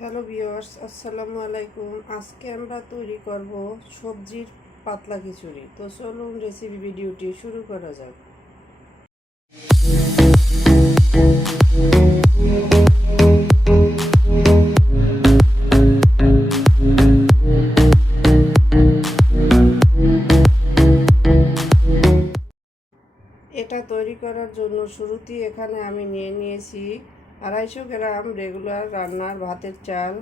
Hello viewers, আসসালামু আলাইকুম। আজকে আমরা তৈরি করব সবজির পাতলা খিচুড়ি। তো চলুন রেসিপি ভিডিওটি শুরু করা যাক। এটা তৈরি করার জন্য শুরুতেই এখানে আমি নিয়ে নিয়েছি আড়াইশো গ্রাম রেগুলার রান্নার ভাতের চাল,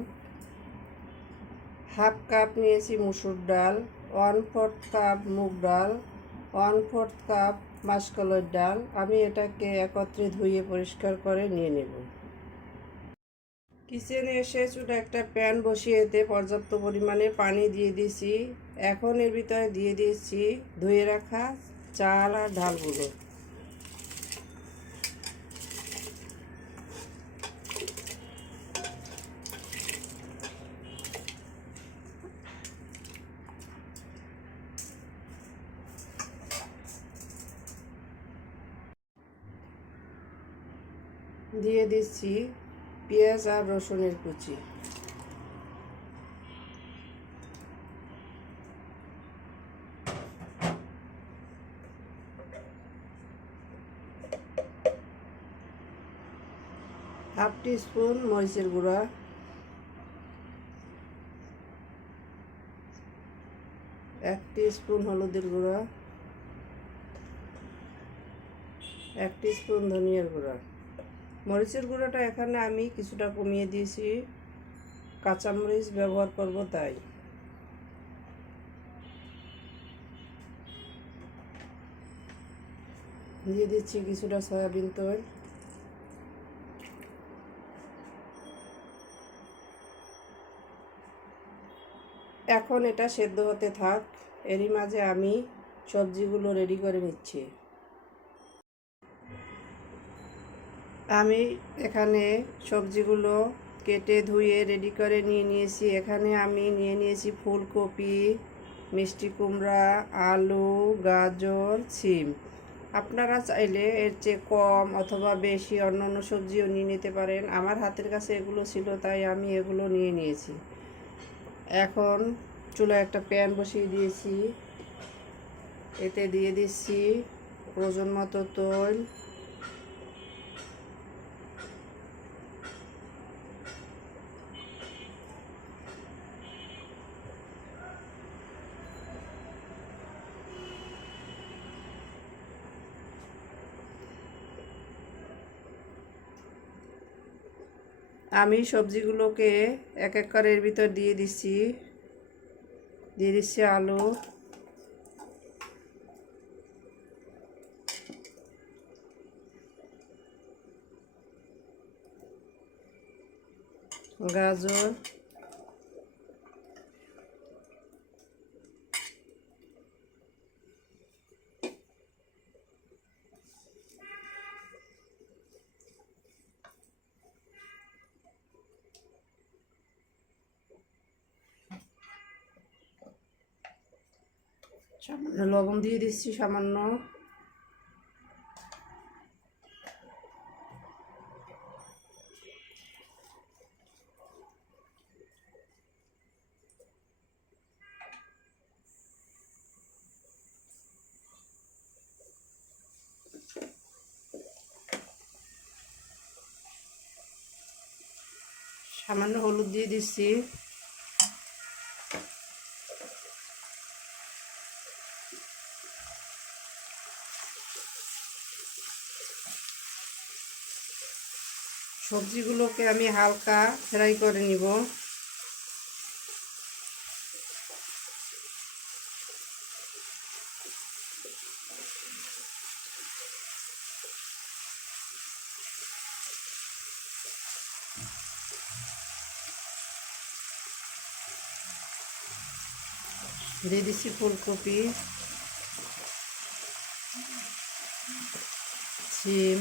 হাফ কাপ নিয়েছি মুসুর ডাল ওয়ান ফোর্থ কাপ মুগ ডাল ওয়ান ফোর্থ কাপ মাসকলের ডাল। আমি এটাকে একত্রে ধুয়ে পরিষ্কার করে নিয়ে নেব। কিচেনে এসে চুটা একটা প্যান বসিয়ে এতে পর্যাপ্ত পরিমাণে পানি দিয়ে দিয়েছি। এখন এর ভিতরে দিয়ে দিয়েছি ধুয়ে রাখা চাল আর ডালগুলো। দিয়ে দিচ্ছি পেঁয়াজ আর রসুনের কুচি। হাফ টি স্পুন মরিচের গুঁড়া। এক টি স্পুন হলুদের গুঁড়া। এক টি স্পুন ধনিয়ার গুঁড়া। মরিচের গুঁড়োটা এখানে আমি কিছুটা কমিয়ে দিয়েছি। কাঁচামরিচ ব্যবহার করব তাই। দিয়ে দিচ্ছি কিছুটা সয়াবিন তেল। এখন এটা সেদ্ধ হতে থাক। এরই মাঝে আমি সবজিগুলো রেডি করে নিচ্ছি। আমি এখানে সবজিগুলো কেটে ধুয়ে রেডি করে নিয়ে নিয়েছি। এখানে আমি নিয়ে নিয়েছি ফুলকপি, মিষ্টি কুমড়া, আলু, গাজর, সিম। আপনারা চাইলে এর চেয়ে কম অথবা বেশি অন্য অন্য সবজিও নিয়ে নিতে পারেন। আমার হাতের কাছে এগুলো ছিল, তাই আমি এগুলো নিয়ে নিয়েছি। এখন চুলায় একটা প্যান বসিয়ে দিয়েছি। এতে দিয়ে দিচ্ছি প্রয়োজন মতো তৈল। আমি সবজিগুলোকে এক এক করে এর ভিতর দিয়ে দিচ্ছি। দিয়ে দিচ্ছি আলু। গাজর। সামান্য লবণ দিয়ে দিচ্ছি সামান্য। সামান্য হলুদ দিয়ে দিচ্ছি। সবজিগুলোকে আমি হালকা ফ্রাই করে নিব। দিয়ে ফুলকপি সিম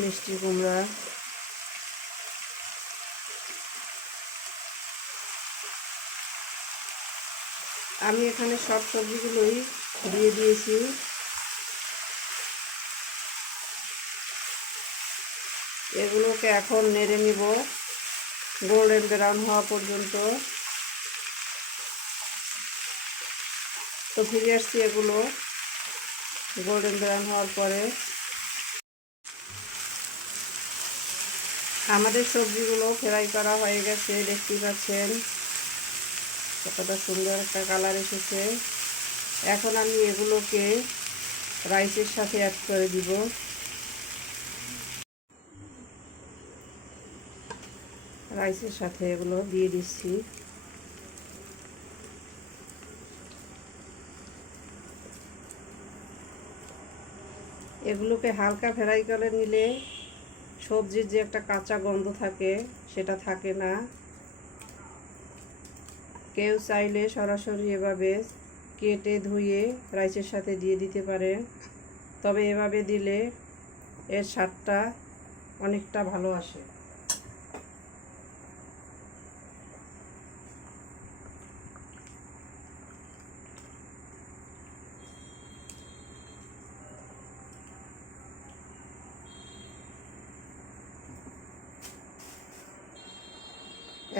মিষ্টি কুমড়া। আমি এখানে সব সবজিগুলোই দিয়ে দিয়েছি। এগুলোকে এখন নেড়ে নিব। গোল্ডেন ব্রাউন হওয়া পর্যন্ত। তো ফিরে আসছি এগুলো। গোল্ডেন ব্রাউন হওয়ার পরে। আমাদের সবজিগুলো ফ্রাই করা হয়ে গেছে দেখতেই পাচ্ছেন। কতটা সুন্দর একটা কালার এসেছে। এখন আমি এগুলোকে রাইসের সাথে অ্যাড করে দিব। রাইসের সাথে এগুলো দিয়ে দিচ্ছি। এগুলোকে হালকা ফ্রাই করে নিলে সবজির যে একটা কাঁচা গন্ধ থাকে, সেটা থাকে না। কেউ চাইলে সরাসরি এভাবে কেটে ধুয়ে রাইসের সাথে দিয়ে দিতে পারে। তবে এভাবে দিলে এর স্বাদটা অনেকটা ভালো আসে।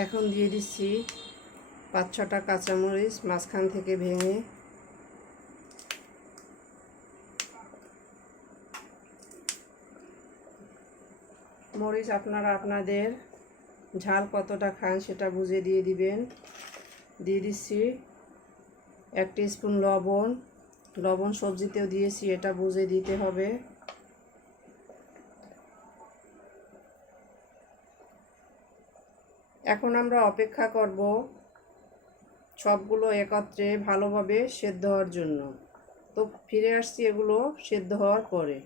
এখন দিয়ে দিচ্ছি পাঁচ ছটা কাঁচামরিচ মাঝখান থেকে ভেঙে। মরিচ আপনারা আপনাদের ঝাল কতটা খান সেটা বুঝে দিয়ে দিবেন। দিয়ে দিচ্ছি এক স্পুন লবণ। লবণ সবজিতেও দিয়েছি, এটা বুঝে দিতে হবে। এখন আমরা অপেক্ষা করব সবগুলো একত্রে ভালোভাবে সেদ্ধ হওয়ার জন্য। তো ফিরে আসছি এগুলো সেদ্ধ হওয়ার পরে।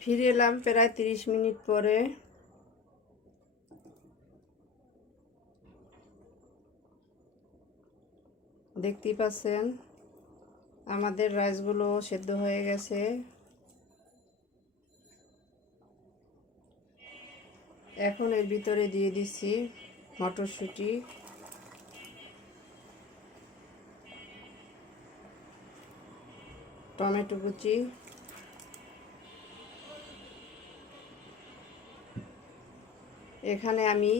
ফিরে এলাম প্রায় তিরিশ মিনিট পরে। দেখতেই পাচ্ছেন, আমাদের রাইসগুলো সেদ্ধ হয়ে গেছে। এখন এর ভিতরে দিয়ে দিচ্ছি মটরশুঁটি। টমেটো কুচি। এখানে আমি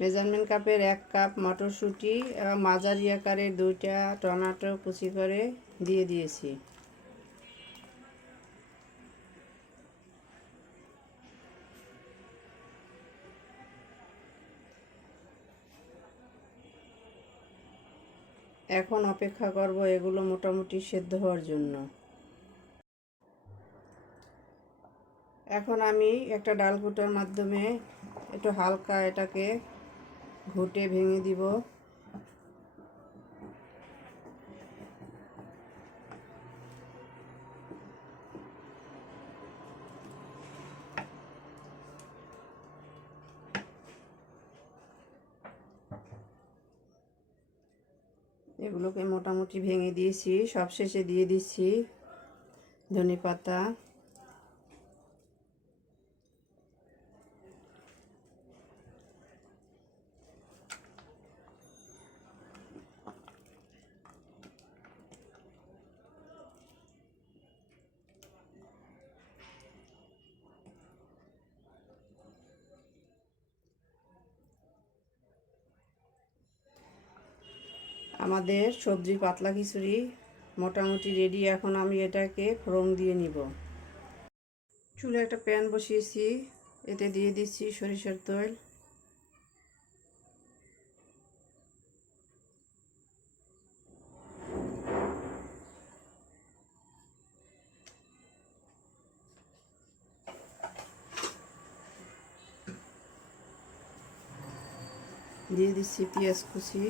মেজারমেন্ট কাপের এক কাপ মটরশুঁটি এবং মাঝারি আকারের দুইটা টমেটো কুচি করে দিয়ে দিয়েছি। এখন অপেক্ষা করব এগুলো মোটামুটি সেদ্ধ হওয়ার জন্য। এখন আমি একটা ডাল ডালকুটার মাধ্যমে একটু হালকা এটাকে ঘুটে ভেঙে দিব। মোটামুটি ভেঙে দিয়েছি সব সবশেষে দিয়ে দিচ্ছি ধনে পাতা আমাদের সবজি, পাতলা খিচুড়ি মোটামুটি রেডি এখন আমি এটাকে ফোড়ন দিয়ে নিব। চুলে একটা প্যান বসিয়েছি, এতে দিয়ে দিচ্ছি সরিষার তৈল। দিয়ে দিচ্ছি পেঁয়াজ কুচি।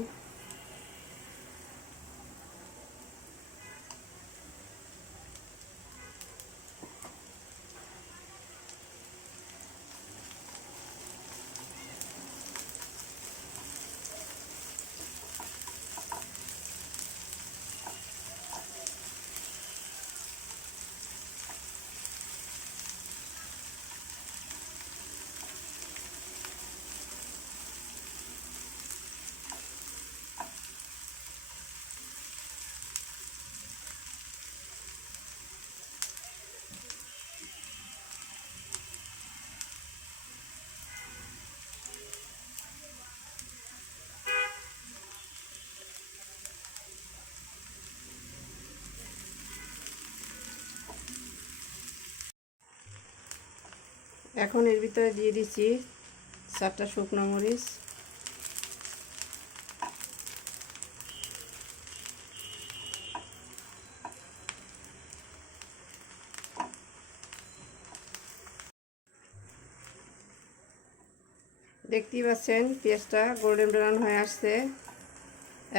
এখন এর ভিতরে দিয়ে দিচ্ছি চারটা শুকনো মরিচ। দেখতেই পাচ্ছেন, পেঁয়াজটা গোল্ডেন ব্রাউন হয়ে আসছে।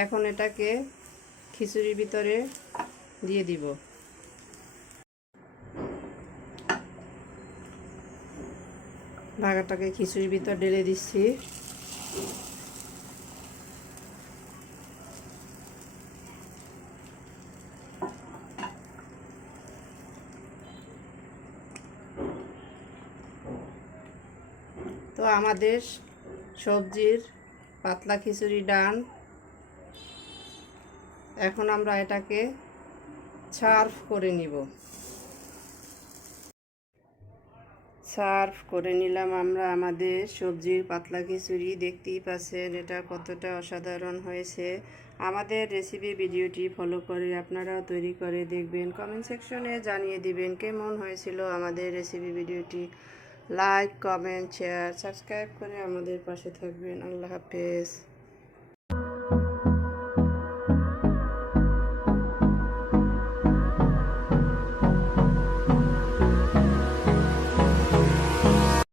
এখন এটাকে খিচুড়ির ভিতরে দিয়ে দিব। ভাগাটাকে খিচুড়ির ভিতর ঢেলে দিচ্ছি। তো আমাদের সবজির পাতলা খিচুড়ি ডান। এখন আমরা এটাকে সার্ভ করে নিব। সার্ভ করে নিলাম আমরা আমাদের সবজির পাতলা খিচুড়ি, দেখতেই পাচ্ছেন এটা কতটা অসাধারণ হয়েছে। আমাদের রেসিপি ভিডিওটি ফলো করে আপনারাও তৈরি করে দেখবেন। কমেন্ট সেকশনে জানিয়ে দিবেন কেমন হয়েছিল আমাদের রেসিপি ভিডিওটি। লাইক কমেন্ট শেয়ার সাবস্ক্রাইব করে আমাদের পাশে থাকবেন। আল্লাহ হাফেজ।